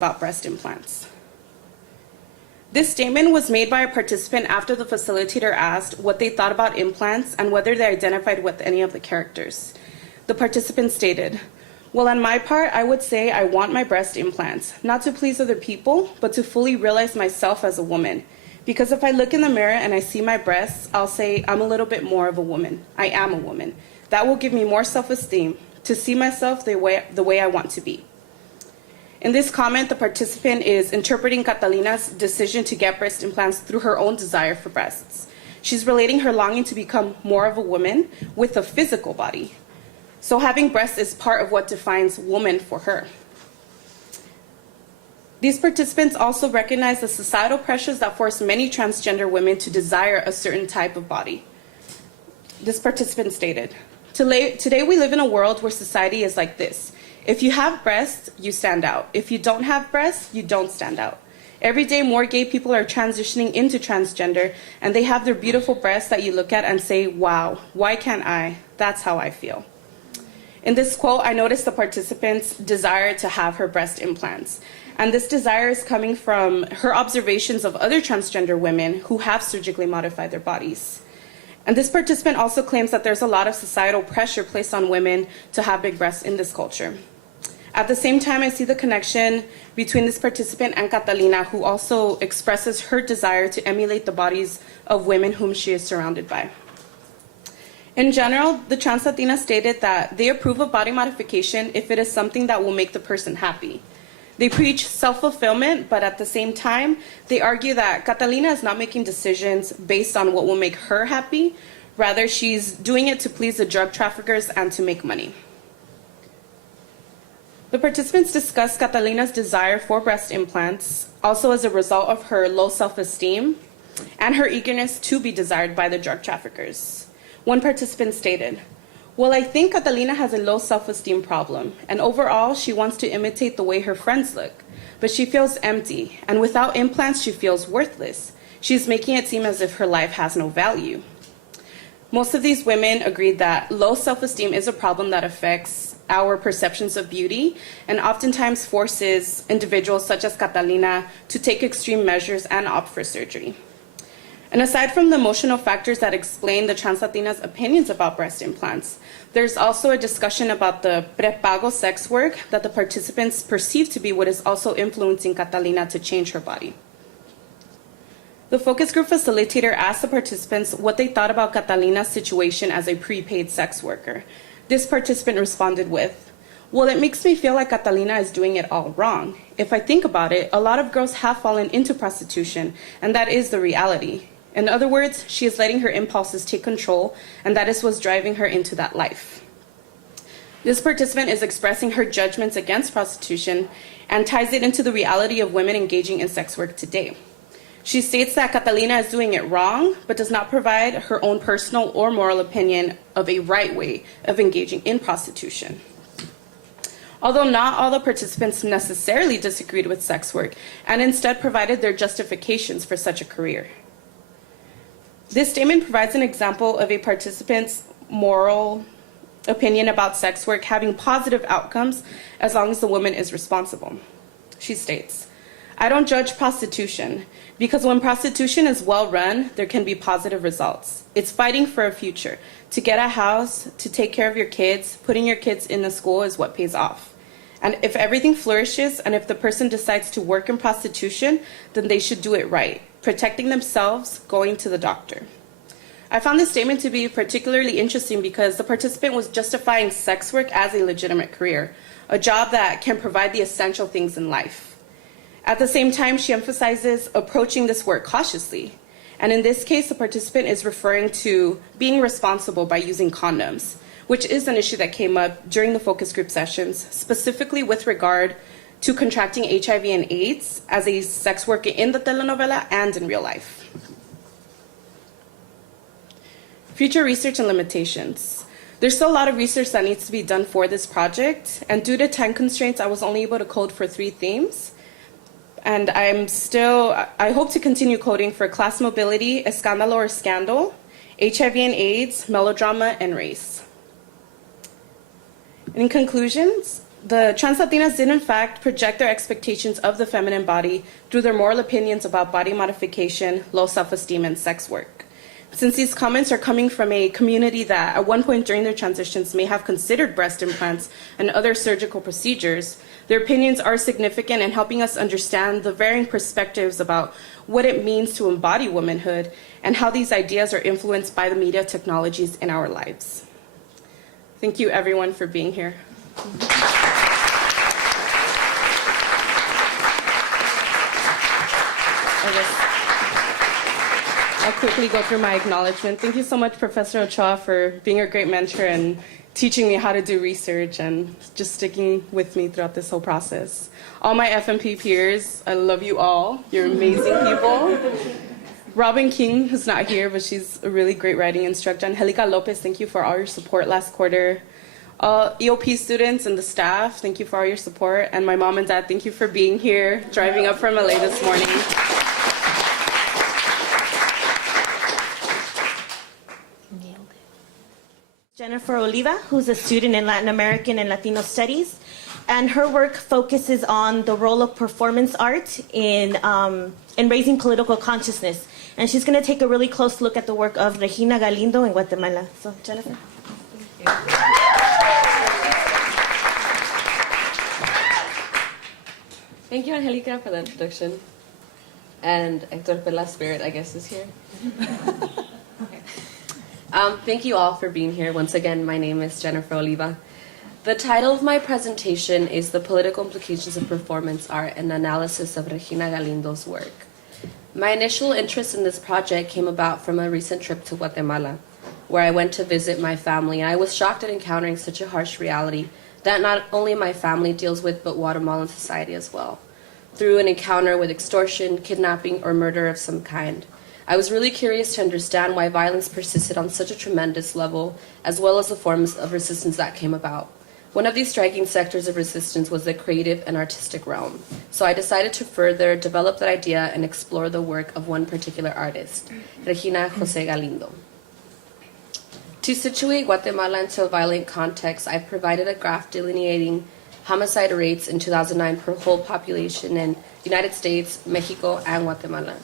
about breast implants. This statement was made by a participant after the facilitator asked what they thought about implants and whether they identified with any of the characters. The participant stated, "Well, on my part, I would say I want my breast implants, not to please other people, but to fully realize myself as a woman. Because if I look in the mirror and I see my breasts, I'll say I'm a little bit more of a woman. I am a woman. That will give me more self-esteem, to see myself the way I want to be." In this comment, the participant is interpreting Catalina's decision to get breast implants through her own desire for breasts. She's relating her longing to become more of a woman with a physical body. So having breasts is part of what defines woman for her. These participants also recognize the societal pressures that force many transgender women to desire a certain type of body. This participant stated, "Today we live in a world where society is like this. If you have breasts, you stand out. If you don't have breasts, you don't stand out. Every day more gay people are transitioning into transgender, and they have their beautiful breasts that you look at and say, wow, why can't I? That's how I feel." In this quote, I noticed the participant's desire to have her breast implants. And this desire is coming from her observations of other transgender women who have surgically modified their bodies. And this participant also claims that there's a lot of societal pressure placed on women to have big breasts in this culture. At the same time, I see the connection between this participant and Catalina, who also expresses her desire to emulate the bodies of women whom she is surrounded by. In general, the trans Latina stated that they approve of body modification if it is something that will make the person happy. They preach self-fulfillment, but at the same time, they argue that Catalina is not making decisions based on what will make her happy. Rather, she's doing it to please the drug traffickers and to make money. The participants discussed Catalina's desire for breast implants, also as a result of her low self-esteem and her eagerness to be desired by the drug traffickers. One participant stated, "Well, I think Catalina has a low self-esteem problem, and overall, she wants to imitate the way her friends look, but she feels empty, and without implants, she feels worthless. She's making it seem as if her life has no value." Most of these women agreed that low self-esteem is a problem that affects our perceptions of beauty and oftentimes forces individuals such as Catalina to take extreme measures and opt for surgery. And aside from the emotional factors that explain the trans Latina's opinions about breast implants, there's also a discussion about the prepago sex work that the participants perceive to be what is also influencing Catalina to change her body. The focus group facilitator asked the participants what they thought about Catalina's situation as a prepaid sex worker. This participant responded with, "Well, it makes me feel like Catalina is doing it all wrong. If I think about it, a lot of girls have fallen into prostitution, and that is the reality. In other words, she is letting her impulses take control, and that is what's driving her into that life." This participant is expressing her judgments against prostitution and ties it into the reality of women engaging in sex work today. She states that Catalina is doing it wrong, but does not provide her own personal or moral opinion of a right way of engaging in prostitution. Although not all the participants necessarily disagreed with sex work, and instead provided their justifications for such a career. This statement provides an example of a participant's moral opinion about sex work having positive outcomes as long as the woman is responsible. She states, "I don't judge prostitution, because when prostitution is well run, there can be positive results. It's fighting for a future. To get a house, to take care of your kids, putting your kids in the school is what pays off. And if everything flourishes and if the person decides to work in prostitution, then they should do it right, protecting themselves, going to the doctor." I found this statement to be particularly interesting because the participant was justifying sex work as a legitimate career, a job that can provide the essential things in life. At the same time, she emphasizes approaching this work cautiously. And in this case, the participant is referring to being responsible by using condoms, which is an issue that came up during the focus group sessions, specifically with regard to contracting HIV and AIDS as a sex worker in the telenovela and in real life. Future research and limitations. There's still a lot of research that needs to be done for this project, and due to time constraints, I was only able to code for 3 themes. And I hope to continue coding for class mobility, escándalo or scandal, HIV and AIDS, melodrama, and race. In conclusions, The trans Latinas did in fact project their expectations of the feminine body through their moral opinions about body modification, low self-esteem, and sex work. Since these comments are coming from a community that at one point during their transitions may have considered breast implants and other surgical procedures, their opinions are significant in helping us understand the varying perspectives about what it means to embody womanhood and how these ideas are influenced by the media technologies in our lives. Thank you everyone for being here. I'll quickly go through my acknowledgement. Thank you so much, Professor Ochoa, for being a great mentor and teaching me how to do research and just sticking with me throughout this whole process. All my FMP peers, I love you all. You're amazing people. Robin King, who's not here, but she's a really great writing instructor. Angelica Lopez, thank you for all your support last quarter. EOP students and the staff, thank you for all your support. And my mom and dad, thank you for being here, driving up from LA this morning. Jennifer Oliva, who's a student in Latin American and Latino Studies, and her work focuses on the role of performance art in raising political consciousness. And she's going to take a really close look at the work of Regina Galindo in Guatemala. So, Jennifer. Thank you, Angelica, for the introduction. And Hector Pela's spirit, I guess, is here. Thank you all for being here. Once again, my name is Jennifer Oliva. The title of my presentation is The Political Implications of Performance Art, an Analysis of Regina Galindo's Work. My initial interest in this project came about from a recent trip to Guatemala, where I went to visit my family, and I was shocked at encountering such a harsh reality that not only my family deals with, but Guatemalan society as well, through an encounter with extortion, kidnapping, or murder of some kind. I was really curious to understand why violence persisted on such a tremendous level, as well as the forms of resistance that came about. One of these striking sectors of resistance was the creative and artistic realm. So I decided to further develop that idea and explore the work of one particular artist, Regina José Galindo. To situate Guatemala into a violent context, I've provided a graph delineating homicide rates in 2009 per whole population in the United States, Mexico, and Guatemala.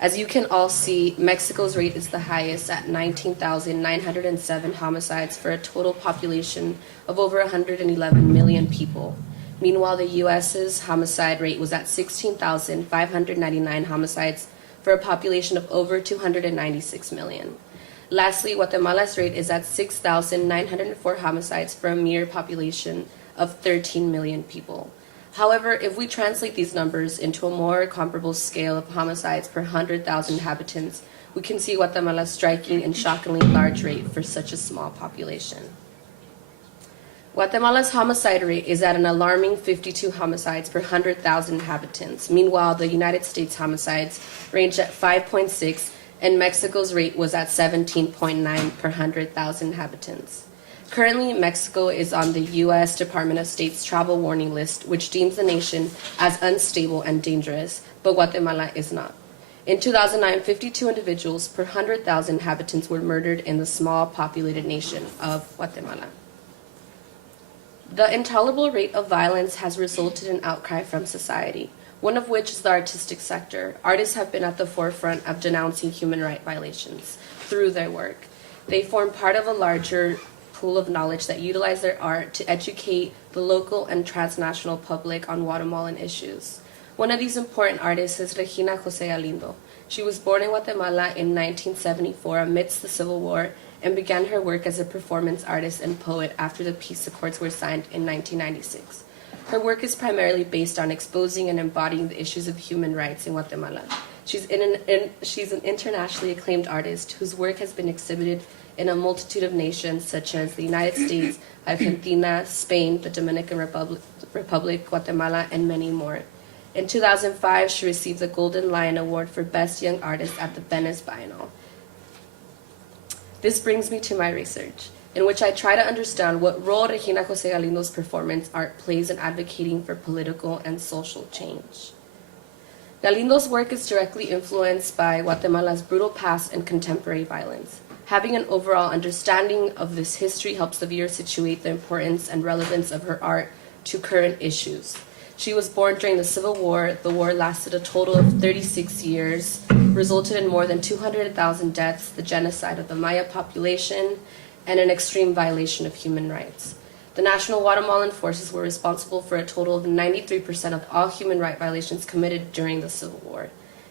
As you can all see, Mexico's rate is the highest at 19,907 homicides for a total population of over 111 million people. Meanwhile, the U.S.'s homicide rate was at 16,599 homicides for a population of over 296 million. Lastly, Guatemala's rate is at 6,904 homicides for a mere population of 13 million people. However, if we translate these numbers into a more comparable scale of homicides per 100,000 inhabitants, we can see Guatemala's striking and shockingly large rate for such a small population. Guatemala's homicide rate is at an alarming 52 homicides per 100,000 inhabitants. Meanwhile, the United States homicides range at 5.6, and Mexico's rate was at 17.9 per 100,000 inhabitants. Currently, Mexico is on the U.S. Department of State's travel warning list, which deems the nation as unstable and dangerous, but Guatemala is not. In 2009, 52 individuals per 100,000 inhabitants were murdered in the small populated nation of Guatemala. The intolerable rate of violence has resulted in outcry from society, one of which is the artistic sector. Artists have been at the forefront of denouncing human rights violations through their work. They form part of a larger pool of knowledge that utilize their art to educate the local and transnational public on Guatemalan issues. One of these important artists is Regina José Galindo. She was born in Guatemala in 1974 amidst the Civil War and began her work as a performance artist and poet after the peace accords were signed in 1996. Her work is primarily based on exposing and embodying the issues of human rights in Guatemala. She's an internationally acclaimed artist whose work has been exhibited in a multitude of nations such as the United States, Argentina, Spain, the Dominican Republic, Guatemala, and many more. In 2005, she received the Golden Lion Award for Best Young Artist at the Venice Biennale. This brings me to my research, in which I try to understand what role Regina José Galindo's performance art plays in advocating for political and social change. Galindo's work is directly influenced by Guatemala's brutal past and contemporary violence. Having an overall understanding of this history helps the viewer situate the importance and relevance of her art to current issues. She was born during the Civil War. The war lasted a total of 36 years, resulted in more than 200,000 deaths, the genocide of the Maya population, and an extreme violation of human rights. The National Guatemalan Forces were responsible for a total of 93% of all human rights violations committed during the Civil War.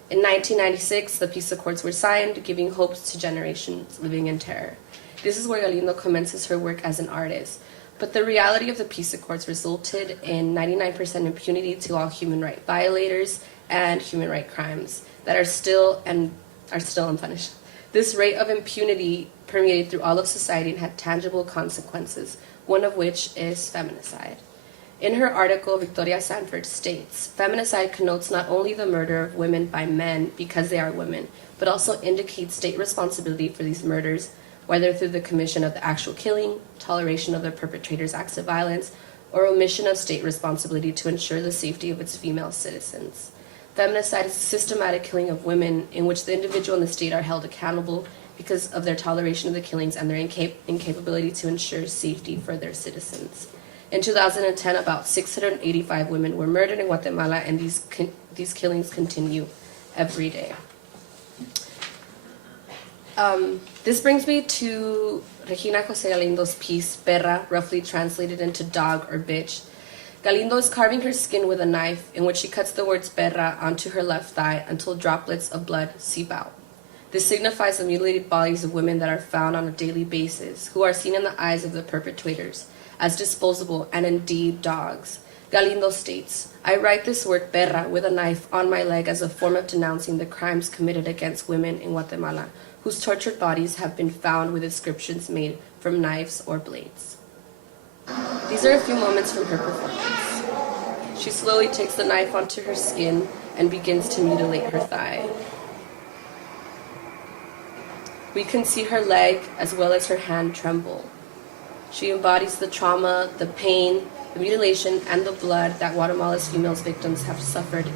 In 1996, the peace accords were signed, giving hopes to generations living in terror. This is where Galindo commences her work as an artist. But the reality of the peace accords resulted in 99% impunity to all human rights violators and human rights crimes that are still unpunished. This rate of impunity permeated through all of society and had tangible consequences, one of which is feminicide. In her article, Victoria Sanford states, feminicide connotes not only the murder of women by men because they are women, but also indicates state responsibility for these murders, whether through the commission of the actual killing, toleration of the perpetrator's acts of violence, or omission of state responsibility to ensure the safety of its female citizens. Feminicide is a systematic killing of women in which the individual and the state are held accountable because of their toleration of the killings and their incapability to ensure safety for their citizens. In 2010, about 685 women were murdered in Guatemala, and these killings continue every day. This brings me to Regina José Galindo's piece, Perra, roughly translated into dog or bitch. Galindo is carving her skin with a knife in which she cuts the words perra onto her left thigh until droplets of blood seep out. This signifies the mutilated bodies of women that are found on a daily basis, who are seen in the eyes of the perpetrators as disposable and indeed dogs. Galindo states, I write this word perra with a knife on my leg as a form of denouncing the crimes committed against women in Guatemala, whose tortured bodies have been found with inscriptions made from knives or blades. These are a few moments from her performance. She slowly takes the knife onto her skin and begins to mutilate her thigh. We can see her leg as well as her hand tremble. She embodies the trauma, the pain, the mutilation, and the blood that Guatemala's female victims have suffered